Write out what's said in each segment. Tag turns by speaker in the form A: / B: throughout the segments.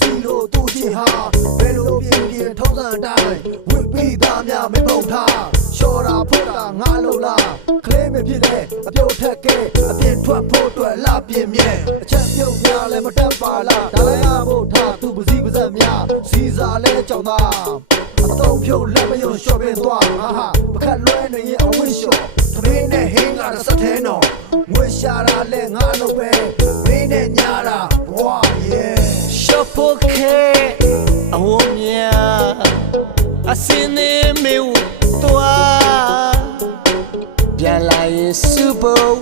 A: စီလို့သူ့ချင်းဟာဘယ်လိုပြင်းပြင်းထုံးစံတိုင်းဝစ်ပြီးသားများမပုံထားလျှော်တာဖို့တာငါလို့လားကလေးမဖြစ်တဲ့အပြုတ်ထက်ကဲအပြင်းထွက်ဖို့အတွက်လာပြင်းမြဲအချက်ပြုတ်များလည်းမတက်ပါလားဒါလည်းရဖို့ထားသူပစီပါဇက်များစီစာလဲကြောင်သားအတုံးဖြုတ်လက်မယုံလျှော့ပင်သွားဟာဟာပခတ်လွဲနေရင်အဝိလျှော့သမင်းနဲ့ဟင်းလာတဲ့စက်သေးနော်ငွေ ရှာတာလဲငါလို့ပဲမင်းနဲ့ညာတာဘွာ yeah
B: ရှော့ဖို့ခဲအဝမြာအစင်းနေမေဝတွာပြန်လာရင်စုဖို့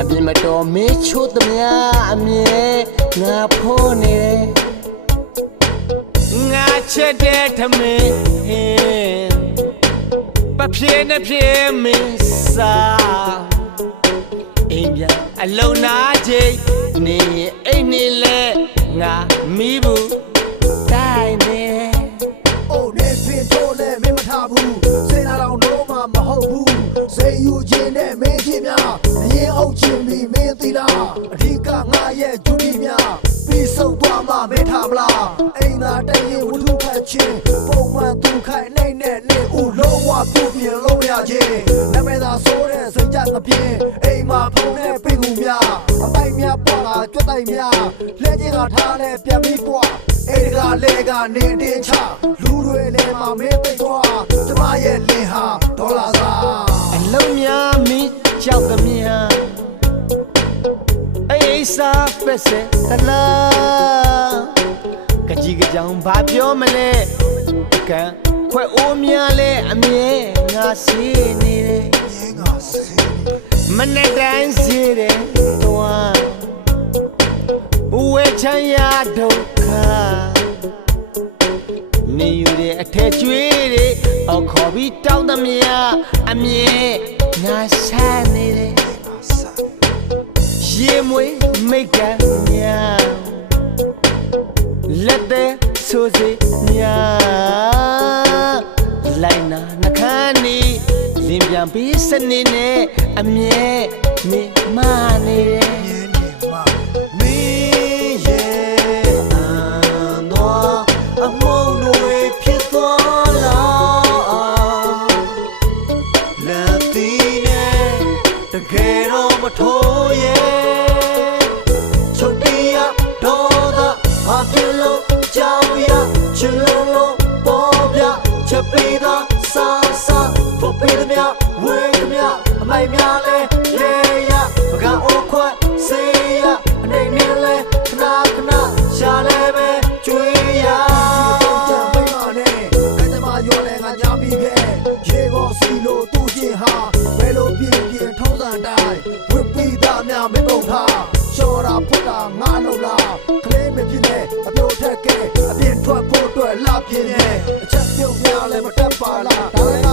B: အပြင်မတော်မေးချိုးသမျှအမြဲငါဖို့နေတယ်ငါချက်တဲ့ထမင်းဟင်းပပြင်းနဲ့ပြင်းမင်းစား အိမ်ပြန်အလုံးနာချိန်နေရင်အိမ်နေလဲငါမိဘူးတိုင်းနေ
A: အိုးနေပင်ထိုးနဲ့မင်းမထားဘူးစေနာတော်လုံးမမဟုတ်ဘူးစေယူခြင်းနဲ့မင်းချင်းများအရင်အုပ်ချင်းပြီးမင်းသီလားအဓိကငါရဲ့ဂျူတီများပြီးဆုံးသွားမှမင်းထားမလားအိမ်သာတရင်ဝတ္ထုဖတ်ခြင်းပုံမှန်သူခိုင်နေနဲ့နေဦးလုံးဝပြုတ်ပြင်းလုံးရခြင်းနမည်သာဆိုးတဲ့စိတ်ကြငပြင်းအိမ်မှာ ဖုံးတဲ့ပင်ကူများအပိုက်များပွားတာကြွတ်တိုက်များလက်ချင်းကထားလဲပြန်ပြီးပွားအိမ်ကလေကနေတင်းချလူတွေလည်းမမင်းသိသွားကျမရဲ့လင်ဟာဒေါ်လာစာ
B: အလုံးများမိကြောက်သမျှအေးစာဖက်စတလာကကြီးကကြောင်ဘာပြောမလဲကံခွဲအိုးများလဲအမြဲငါစီနေတယ်
A: ငင်းကစေး
B: မနဲ့တိုင်းစီတယ်တွားဝဲချမ်းရဒုက္ခနေယူတဲ့အထက်ကျွေးတယ်အော်ခေါ်ပြီးတောင်းသမျှအမြဲငါဆန်းနေတယ်
A: ဆာ
B: ရေမွေးမိတ်ကညာလက်တဲ့ဆိုစီညာလိုက်နာနှခမ်းနီလင်းပြန်ပြီးစနေနဲ့ အမြဲနေမနေတယ်
A: ငင်းနေမှာမင်းရဲ့အန်တော်အမုန်းတွေဖြစ်သွားလားလက်သီးနဲ့တကယ်တော့မထိုးရဲ့ချုပ်တီးရဒေါ်သာအပြစ်လို့ကြောင်ရချစ်လုံးလုံးပေါ်ပြချက်ပေးသာဆာ အမိုက်များလဲလေရပကအိုခွတ်စေးရအနေနဲ့လဲခဏခဏရှာလဲပဲကျွေးရကြံပိမနဲ့ကကြမရောလဲငါညာပြီးခဲ့ရေပေါ်စီလို့သူ့ချင်းဟာဘယ်လိုပြင်းပြင်းထုံးစံတိုင်းဝစ်ပြီးသားများမပုံထားရှော်တာဖုတ်တာငါလို့လားကလေးမဖြစ်နဲ့အပြိုထက်ကဲအပြင်ထွက်ဖို့အတွက်လာပြင်းနဲ့အချက်ပြုတ်များလည်းမတက်ပါလားဒါလည်း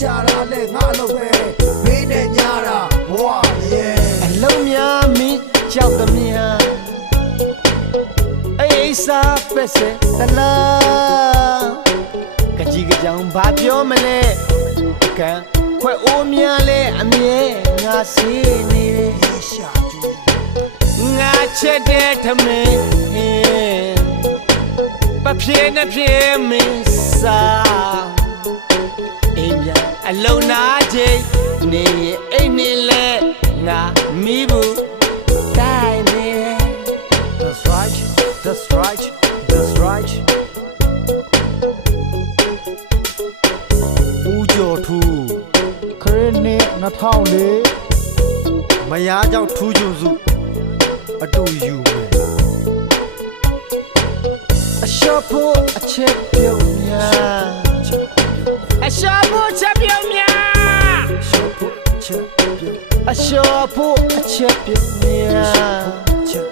A: ရှာတာလဲငါလို့ပဲမင်းနဲ့ညာတာဘွာရဲ့
B: အလုံးများမိကြောက်သမျှအေးစာဖက်စတလာကကြီးကကြောင်ဘာပြောမလဲကံခွဲအိုးများလဲအမြဲငါစီနေတယ်
A: ရှာကျူ
B: ငါချက်တဲ့ထမင်းဟင်းပပြင်းနဲ့ပြင်းမင်းစားအိမ်ပြန် အလုံးနာချိန်နေရင်အိမ်နေလဲငါမိဘူး တိုင်းနေတယ်
A: That's right That's right That's right
C: ဦးကျော်ထူးခရစ်နှစ်2004မယားကြောင့်ထူးချွန်စုအတူယူမယ်
B: အလျှော့ဖို့အချက်ပြုတ်များ အလျှော့ဖို့ချက်ပြုတ်များ
A: Shop check
B: အလျှော့ဖို့အချက်ပြုတ်များ
A: check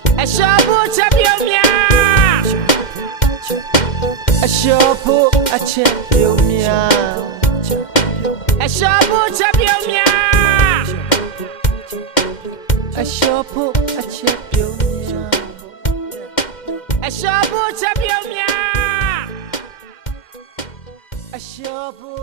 A: check
B: အလျှော့ဖို့ချက်ပြုတ်များ
A: check
B: အ